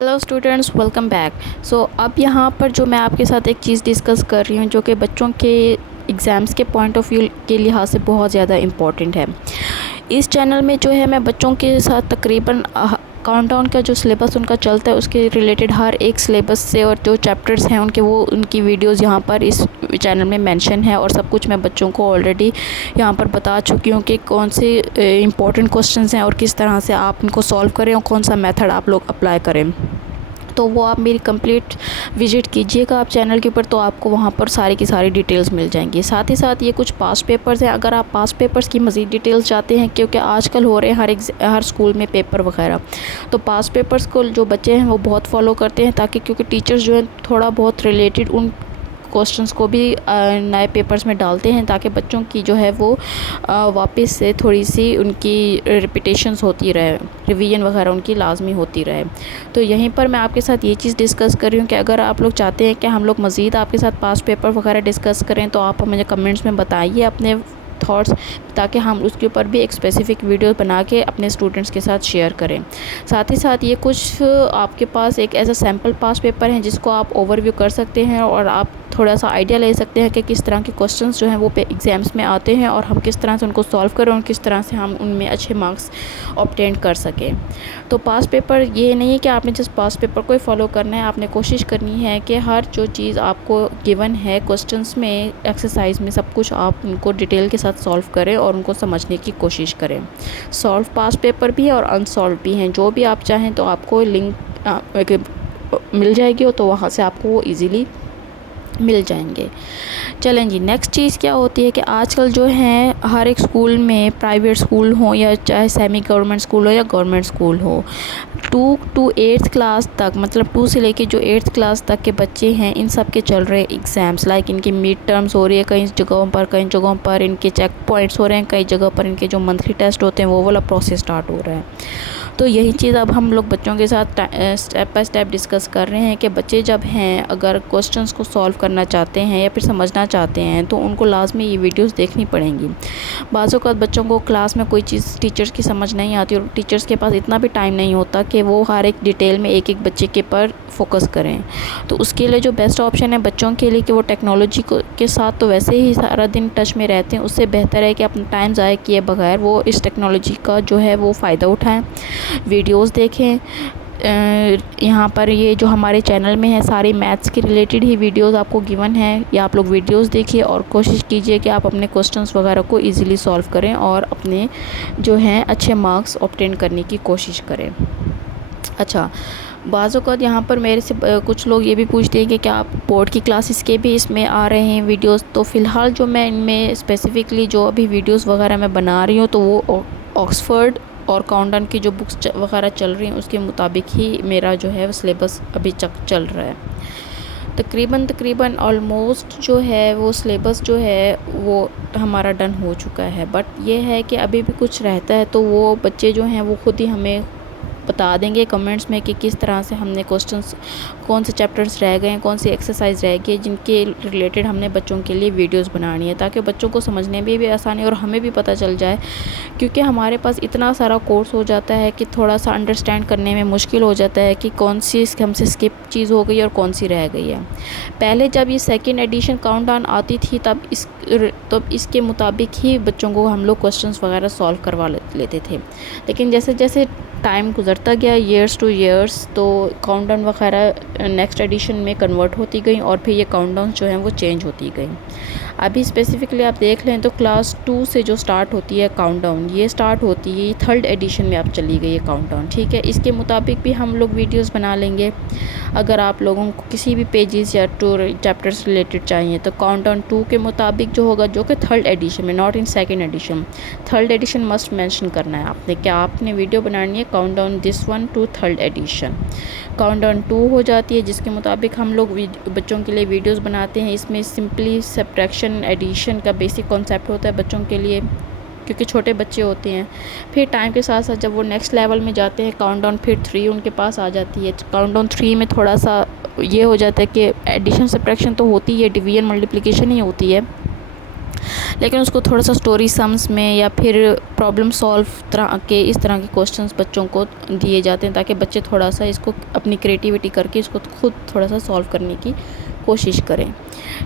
Hello students, welcome back. अब यहाँ पर जो मैं आपके साथ एक चीज़ डिस्कस कर रही हूँ जो कि बच्चों के एग्ज़ाम्स के पॉइंट ऑफ व्यू के लिहाज से बहुत ज़्यादा इम्पॉर्टेंट है। इस चैनल में जो है मैं बच्चों के साथ तकरीबन काउंटडाउन का जो सिलेबस उनका चलता है उसके रिलेटेड हर एक सिलेबस से और जो चैप्टर्स हैं उनकी वीडियोस यहाँ पर इस चैनल में मेंशन है और सब कुछ मैं बच्चों को ऑलरेडी यहाँ पर बता चुकी हूँ कि कौन से इंपॉर्टेंट क्वेश्चंस हैं और किस तरह से आप उनको सॉल्व करें और कौन सा मेथड आप लोग अप्लाई करें। तो वो आप मेरी कंप्लीट विज़िट कीजिएगा आप चैनल के ऊपर, तो आपको वहाँ पर सारी की सारी डिटेल्स मिल जाएंगी। साथ ही साथ ये कुछ पास्ट पेपर्स हैं, अगर आप पास्ट पेपर्स की मज़ीद डिटेल्स चाहते हैं क्योंकि आजकल हो रहे हैं हर स्कूल में पेपर वगैरह, तो पास्ट पेपर्स को जो बच्चे हैं वो बहुत फॉलो करते हैं ताकि क्योंकि टीचर्स जो हैं थोड़ा बहुत रिलेटेड उन क्वेश्चंस को भी नए पेपर्स में डालते हैं ताकि बच्चों की जो है वो वापस से थोड़ी सी उनकी रिपीटेशंस होती रहे, रिवीजन वगैरह उनकी लाजमी होती रहे। तो यहीं पर मैं आपके साथ ये चीज़ डिस्कस कर रही हूँ कि अगर आप लोग चाहते हैं कि हम लोग मज़ीद आपके साथ पास्ट पेपर वगैरह डिस्कस करें तो आप मुझे कमेंट्स में बताइए अपने थॉट्स, ताकि हम उसके ऊपर भी एक स्पेसिफ़िक वीडियो बना के अपने स्टूडेंट्स के साथ शेयर करें। साथ ही साथ ये कुछ आपके पास एक ऐसा सैम्पल पास पेपर हैं जिसको आप ओवरव्यू कर सकते हैं और आप थोड़ा सा आइडिया ले सकते हैं कि किस तरह के क्वेश्चंस जो हैं वो एग्ज़ाम्स में आते हैं और हम किस तरह से उनको सॉल्व करें और किस तरह से हम उनमें अच्छे मार्क्स ऑब्टेन कर सकें। तो पास पेपर ये नहीं है कि आपने जस्ट पास पेपर को ही फॉलो करना है, आपने कोशिश करनी है कि हर जो चीज़ आपको गिवन है क्वेश्चंस में, एक्सरसाइज में, सब कुछ आप उनको डिटेल के साथ सॉल्व करें और उनको समझने की कोशिश करें। सॉल्व पास पेपर भी है और अनसॉल्व भी हैं, जो भी आप चाहें तो आपको लिंक मिल जाएगी, तो वहाँ से आपको वो ईज़िली मिल जाएंगे। चलें जी, नेक्स्ट चीज़ क्या होती है कि आजकल जो है हर एक स्कूल में, प्राइवेट स्कूल हो या चाहे सेमी गवर्नमेंट स्कूल हो या गवर्नमेंट स्कूल हो, 2 to 8th क्लास तक, मतलब 2 से लेके जो 8th क्लास तक के बच्चे हैं इन सब के चल रहे एग्ज़ाम्स, लाइक इनकी मिड टर्म्स हो रही है कई जगहों पर इनके चेक पॉइंट्स हो रहे हैं, कई जगह पर इनके जो मंथली टेस्ट होते हैं वो वाला प्रोसेस स्टार्ट हो रहा है। तो यही चीज़ अब हम लोग बच्चों के साथ स्टेप बाय स्टेप डिस्कस कर रहे हैं कि बच्चे जब हैं अगर क्वेश्चंस को सॉल्व करना चाहते हैं या फिर समझना चाहते हैं तो उनको लाजमी ये वीडियोस देखनी पड़ेंगी। बाज़ औक़ात बच्चों को क्लास में कोई चीज़ टीचर्स की समझ नहीं आती और टीचर्स के पास इतना भी टाइम नहीं होता कि वो हर एक डिटेल में एक एक बच्चे के पर फोकस करें। तो उसके लिए जो बेस्ट ऑप्शन है बच्चों के लिए कि वो टेक्नोलॉजी के साथ तो वैसे ही सारा दिन टच में रहते हैं, उससे बेहतर है कि अपना टाइम ज़ाया किए बगैर वो इस टेक्नोलॉजी का जो है वो फ़ायदा उठाएँ, वीडियोस देखें। यहाँ पर ये जो हमारे चैनल में है सारी मैथ्स के रिलेटेड ही वीडियोस आपको गिवन है, या आप लोग वीडियोस देखिए और कोशिश कीजिए कि आप अपने क्वेश्चंस वगैरह को इजीली सॉल्व करें और अपने जो हैं अच्छे मार्क्स ऑब्टेन करने की कोशिश करें। अच्छा, बाज़ औक़ात यहाँ पर मेरे से कुछ लोग ये भी पूछते हैं कि क्या आप बोर्ड की क्लासेस के भी इसमें आ रहे हैं वीडियोस, तो फ़िलहाल जो मैं इनमें स्पेसिफ़िकली जो अभी वीडियोस वगैरह मैं बना रही हूँ तो वो ऑक्सफ़ोर्ड और काउंटडाउन की जो बुक्स वगैरह चल रही हैं उसके मुताबिक ही मेरा जो है वो सिलेबस अभी चल रहा है। तकरीबन ऑलमोस्ट जो है वो सिलेबस जो है वो हमारा डन हो चुका है, बट ये है कि अभी भी कुछ रहता है तो वो बच्चे जो हैं वो ख़ुद ही हमें बता देंगे कमेंट्स में कि किस तरह से हमने क्वेश्चंस, कौन से चैप्टर्स रह गए हैं, कौन सी एक्सरसाइज रह गई जिनके रिलेटेड हमने बच्चों के लिए वीडियोस बनानी है ताकि बच्चों को समझने में भी आसानी और हमें भी पता चल जाए, क्योंकि हमारे पास इतना सारा कोर्स हो जाता है कि थोड़ा सा अंडरस्टैंड करने में मुश्किल हो जाता है कि कौन सी हमसे स्किप चीज़ हो गई और कौन सी रह गई है। पहले जब ये सेकेंड एडिशन काउंटडाउन आती थी तब इसके मुताबिक ही बच्चों को हम लोग क्वेश्चंस वगैरह सॉल्व करवा लेते थे, लेकिन जैसे जैसे टाइम गुजरता गया, ईयर्स टू ईयर्स, तो काउंटडाउन वगैरह नेक्स्ट एडिशन में कन्वर्ट होती गई और फिर ये काउंटडाउन जो हैं वो चेंज होती गई। अभी स्पेसिफ़िकली आप देख लें तो क्लास 2 से जो स्टार्ट होती है काउंटडाउन, ये स्टार्ट होती है 3rd एडिशन में अब चली गई है काउंटडाउन, ठीक है। इसके मुताबिक भी हम लोग वीडियोस बना लेंगे। अगर आप लोगों को किसी भी पेजेस या चैप्टर्स रिलेटेड चाहिए तो काउंटडाउन 2 के मुताबिक जो होगा, जो कि 3rd एडिशन में, not in 2nd edition, 3rd edition must mention करना है आपने, क्या आपने वीडियो बनानी है countdown this one two 3rd edition. Countdown 2 हो जाती है जिसके मुताबिक हम लोग बच्चों के लिए वीडियोस बनाते हैं। इसमें सिंपली सब्ट्रैक्शन एडिशन का बेसिक कॉन्सेप्ट होता है बच्चों के लिए, क्योंकि छोटे बच्चे होते हैं। फिर टाइम के साथ साथ जब वो नेक्स्ट लेवल में जाते हैं काउंटडाउन, फिर 3 उनके पास आ जाती है। काउंटडाउन 3 में थोड़ा सा ये हो जाता है कि एडिशन सब्ट्रैक्शन तो होती है, डिवीजन मल्टीप्लिकेशन ही होती है, لیکن اس کو تھوڑا سا اسٹوری سمز میں یا پھر پرابلم سولو اس طرح کے کوسچنس بچوں کو دیے جاتے ہیں تاکہ بچے تھوڑا سا اس کو اپنی کریٹیوٹی کر کے اس کو خود تھوڑا سا سولو کرنے کی کوشش کریں.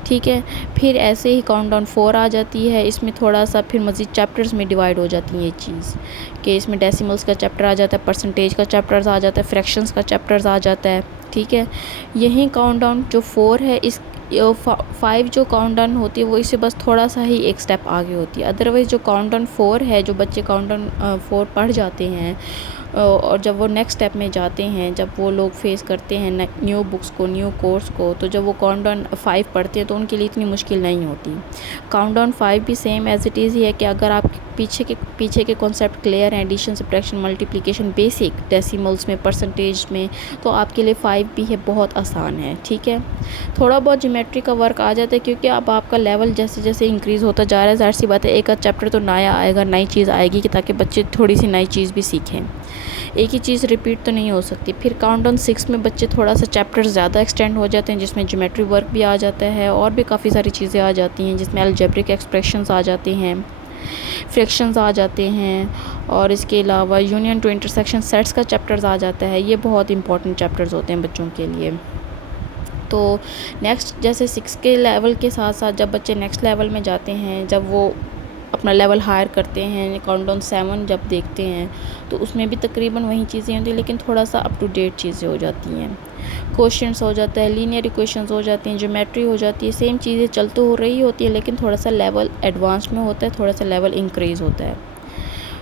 ٹھیک ہے. پھر ایسے ہی کاؤنٹ ڈاؤن 4 آ جاتی ہے. اس میں تھوڑا سا پھر مزید چیپٹرز میں ڈیوائڈ ہو جاتی ہیں یہ چیز کہ اس میں ڈیسیملز کا چیپٹر آ جاتا ہے, پرسنٹیج کا چیپٹرز آ جاتا ہے, فریکشنز کا چیپٹرز آ جاتا ہے. ٹھیک ہے. یہی کاؤنٹ ڈاؤن جو 4 ہے, اس 5 جو کاؤنٹ ڈاؤن ہوتی ہے وہ اس سے بس تھوڑا سا ہی ایک سٹیپ آگے ہوتی ہے. ادروائز جو کاؤنٹ ڈاؤن 4 ہے, جو بچے کاؤنٹ ڈاؤن 4 پڑھ جاتے ہیں اور جب وہ نیکسٹ سٹیپ میں جاتے ہیں, جب وہ لوگ فیس کرتے ہیں نیو بکس کو, نیو کورس کو, تو جب وہ کاؤنٹ ڈاؤن 5 پڑھتے ہیں تو ان کے لیے اتنی مشکل نہیں ہوتی. کاؤنٹ ڈاؤن 5 بھی سیم ایز اٹ از ہی ہے کہ اگر آپ پیچھے کے کانسیپٹ کلیئر ہیں, ایڈیشن سبٹریکشن ملٹیپلیکیشن بیسک ڈیسیملز میں, پرسنٹیج میں, تو آپ کے لیے 5 بھی ہے بہت آسان ہے. ٹھیک ہے. تھوڑا بہت جیومیٹری کا ورک آ جاتا ہے کیونکہ اب آپ کا لیول جیسے جیسے انکریز ہوتا جا رہا ہے, ظاہر سی بات ہے ایک آدھ چیپٹر تو نیا آئے گا, نئی چیز آئے گی کہ تاکہ بچے تھوڑی سی نئی چیز بھی سیکھیں. ایک ہی چیز ریپیٹ تو نہیں ہو سکتی. پھر کاؤنٹ ڈاؤن 6 میں بچے تھوڑا سا چیپٹر زیادہ ایکسٹینڈ ہو جاتے ہیں جس میں جیومیٹری ورک بھی آ جاتا ہے اور بھی کافی ساری چیزیں آ جاتی ہیں جس میں الجبرک ایکسپریشنز آ جاتے ہیں, فریکشنز آ جاتے ہیں, اور اس کے علاوہ یونین ٹو انٹرسیکشن سیٹس کا چیپٹرز آ جاتا ہے. یہ بہت امپورٹنٹ چیپٹرز ہوتے ہیں بچوں کے لیے. تو نیکسٹ جیسے 6 کے لیول کے ساتھ ساتھ جب بچے نیکسٹ لیول میں جاتے ہیں, جب وہ اپنا لیول ہائر کرتے ہیں, کاؤنٹ ڈاؤن 7 جب دیکھتے ہیں تو اس میں بھی تقریباً وہی چیزیں ہوتی ہیں لیکن تھوڑا سا اپ ٹو ڈیٹ چیزیں ہو جاتی ہیں. کوشچنس ہو جاتا ہے, لینئر ایکویشنز ہو جاتی ہیں, جیومیٹری ہو جاتی ہے, سیم چیزیں چلتے ہو رہی ہوتی ہیں لیکن تھوڑا سا لیول ایڈوانس میں ہوتا ہے, تھوڑا سا لیول انکریز ہوتا ہے.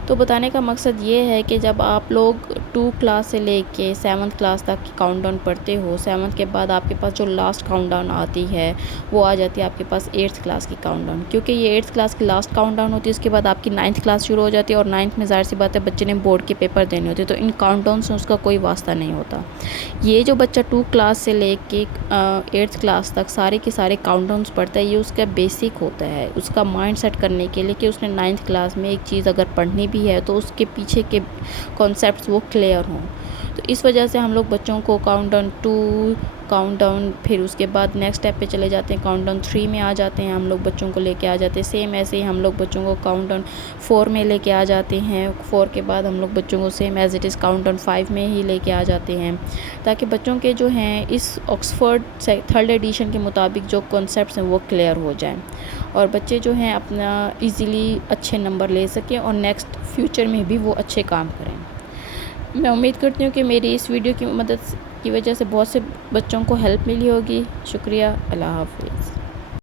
تو بتانے کا مقصد یہ ہے کہ جب آپ لوگ 2 کلاس سے لے کے 7th کلاس تک کی کاؤنٹ ڈاؤن پڑھتے ہو, 7th کے بعد آپ کے پاس جو لاسٹ کاؤنٹ ڈاؤن آتی ہے وہ آ جاتی ہے آپ کے پاس 8th کلاس کی کاؤنٹ ڈاؤن, کیونکہ یہ 8th کلاس کی لاسٹ کاؤنٹ ڈاؤن ہوتی ہے. اس کے بعد آپ کی 9th کلاس شروع ہو جاتی ہے اور 9th میں ظاہر سی بات ہے بچے نے بورڈ کے پیپر دینے ہوتے ہیں, تو ان کاؤنٹ ڈاؤن سے اس کا کوئی واسطہ نہیں ہوتا. یہ جو بچہ 2 کلاس سے لے کے 8th کلاس تک سارے کے سارے کاؤنٹ ڈاؤنس پڑھتا ہے, یہ اس کا بیسک ہوتا ہے اس کا مائنڈ سیٹ کرنے کے لیے کہ اس نے 9th کلاس میں ایک چیز اگر پڑھنی بھی ہے تو اس کے پیچھے کے کانسیپٹس وہ کلیئر ہوں. تو اس وجہ سے ہم لوگ بچوں کو کاؤنٹ ڈاؤن 2, کاؤنٹ ڈاؤن, پھر اس کے بعد نیکسٹ اسٹیپ پہ چلے جاتے ہیں, کاؤنٹ ڈاؤن 3 میں آ جاتے ہیں, ہم لوگ بچوں کو لے کے آ جاتے ہیں. سیم ایسے ہی ہم لوگ بچوں کو کاؤنٹ ڈاؤن 4 میں لے کے آ جاتے ہیں, 4 کے بعد ہم لوگ بچوں کو same as it is count down 5 میں ہی لے کے آ جاتے ہیں, تاکہ بچوں کے جو ہیں اس آکسفورڈ 3rd ایڈیشن کے مطابق جو کانسیپٹس ہیں وہ کلیئر ہو جائیں اور بچے جو ہیں اپنا ایزیلی اچھے نمبر لے سکیں اور نیکسٹ فیوچر میں بھی وہ اچھے کام کریں. میں امید کرتی ہوں کہ میری اس ویڈیو کی مدد کی وجہ سے بہت سے بچوں کو ہیلپ ملی ہوگی. شکریہ. اللہ حافظ.